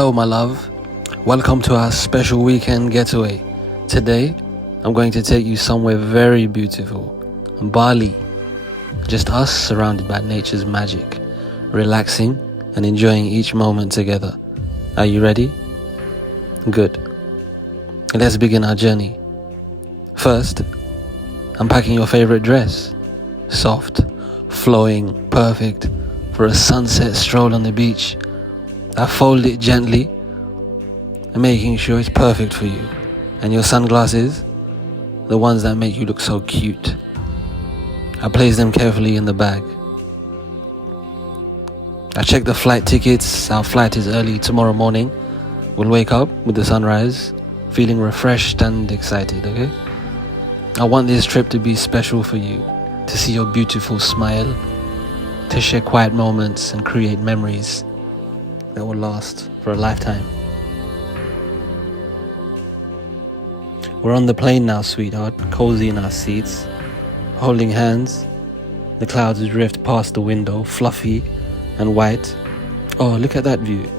Hello, my love. Welcome to our special weekend getaway. Today, I'm going to take you somewhere very beautiful. Bali. Just us surrounded by nature's magic, relaxing and enjoying each moment together. Are you ready? Good. Let's begin our journey. First, unpacking your favorite dress. Soft, flowing, perfect for a sunset stroll on the beach. I fold it gently and making sure it's perfect for you. And your sunglasses, the ones that make you look so cute. I place them carefully in the bag. I check the flight tickets. Our flight is early tomorrow morning. We'll wake up with the sunrise, feeling refreshed and excited, okay? I want this trip to be special for you, to see your beautiful smile, to share quiet moments and create memories that will last for a lifetime. We're on the plane now, sweetheart, cozy in our seats, holding hands. The clouds drift past the window, fluffy and white. Oh, look at that view.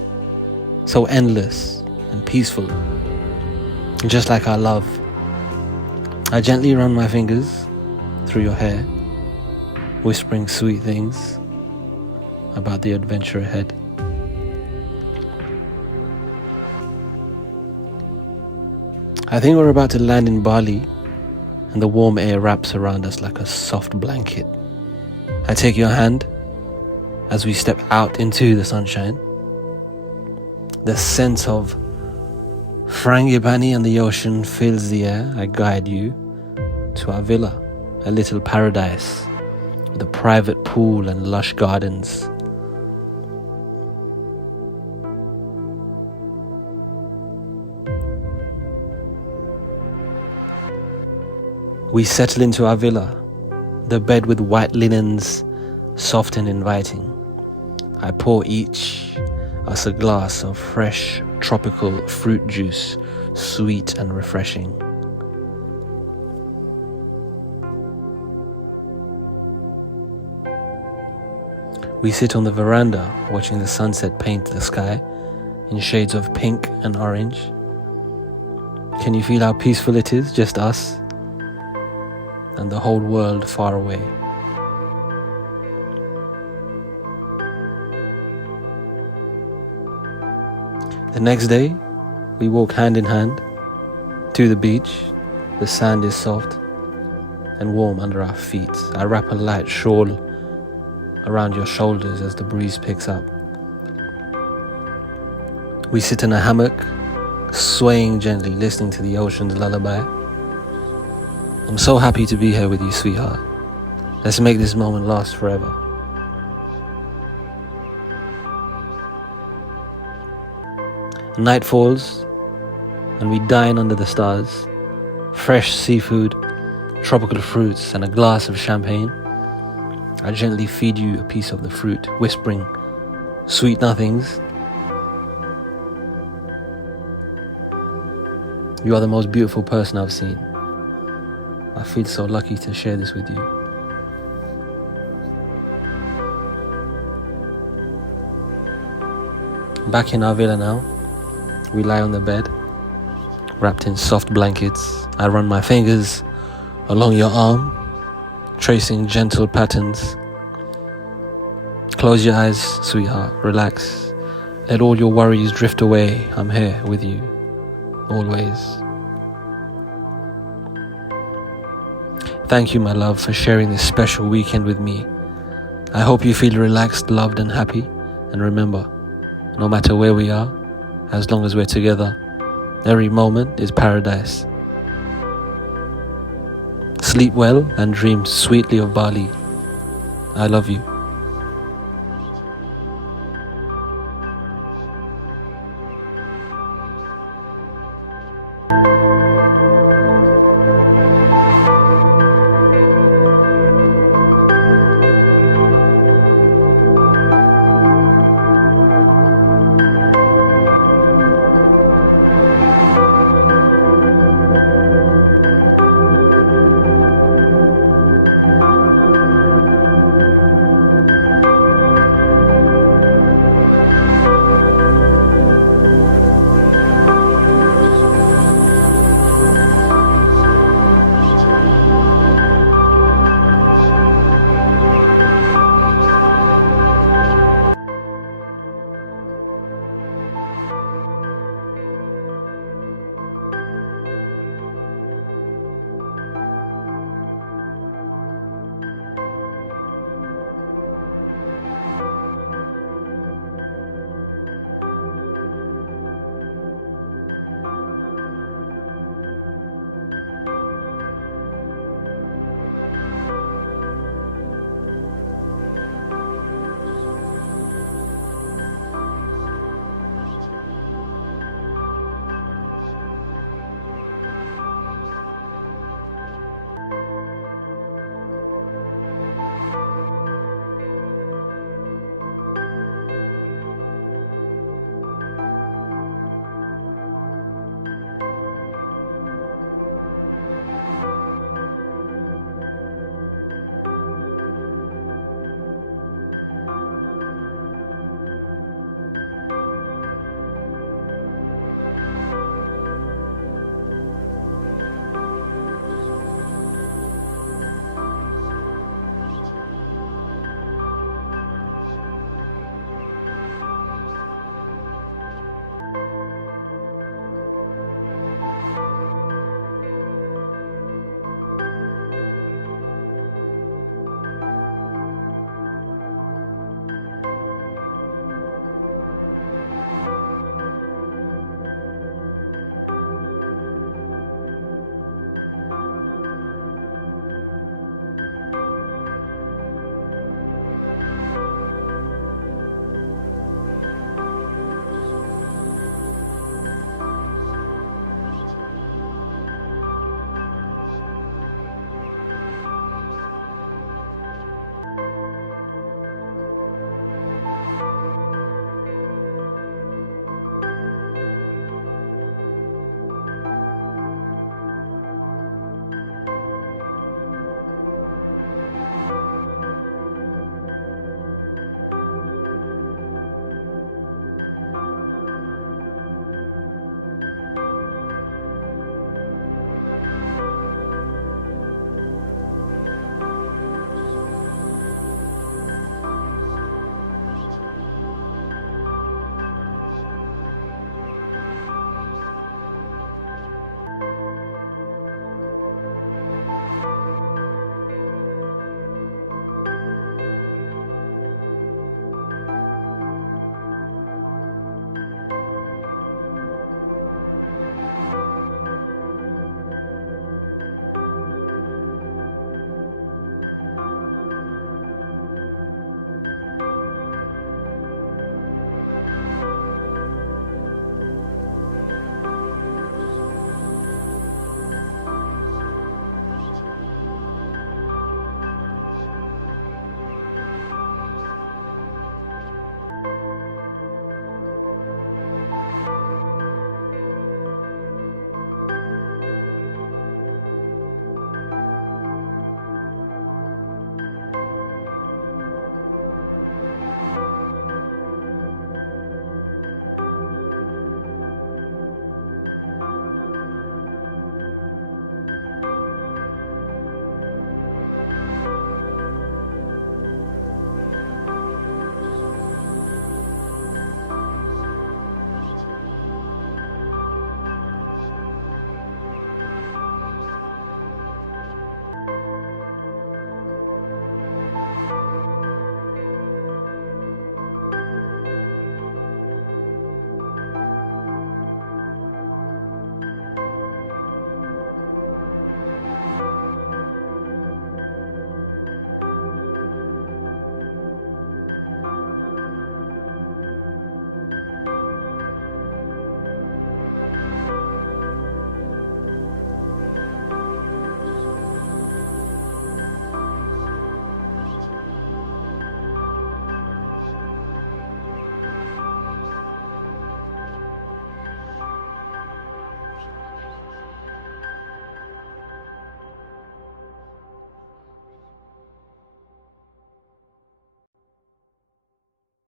So endless and peaceful, just like our love. I gently run my fingers through your hair, whispering sweet things about the adventure ahead. I think we're about to land in Bali, and the warm air wraps around us like a soft blanket. I take your hand as we step out into the sunshine. The scent of frangipani and the ocean fills the air. I guide you to our villa, a little paradise with a private pool and lush gardens. We settle into our villa, the bed with white linens, soft and inviting. I pour each us a glass of fresh tropical fruit juice, sweet and refreshing. We sit on the veranda, watching the sunset paint the sky in shades of pink and orange. Can you feel how peaceful it is, just us and the whole world far away? The next day, we walk hand in hand to the beach. The sand is soft and warm under our feet. I wrap a light shawl around your shoulders as the breeze picks up. We sit in a hammock, swaying gently, listening to the ocean's lullaby. I'm so happy to be here with you, sweetheart. Let's make this moment last forever. Night falls, and we dine under the stars. Fresh seafood, tropical fruits, and a glass of champagne. I gently feed you a piece of the fruit, whispering sweet nothings. You are the most beautiful person I've seen. I feel so lucky to share this with you. Back in our villa now, we lie on the bed, wrapped in soft blankets. I run my fingers along your arm, tracing gentle patterns. Close your eyes, sweetheart, relax. Let all your worries drift away. I'm here with you, always. Thank you, my love, for sharing this special weekend with me. I hope you feel relaxed, loved, and happy. And remember, no matter where we are, as long as we're together, every moment is paradise. Sleep well and dream sweetly of Bali. I love you.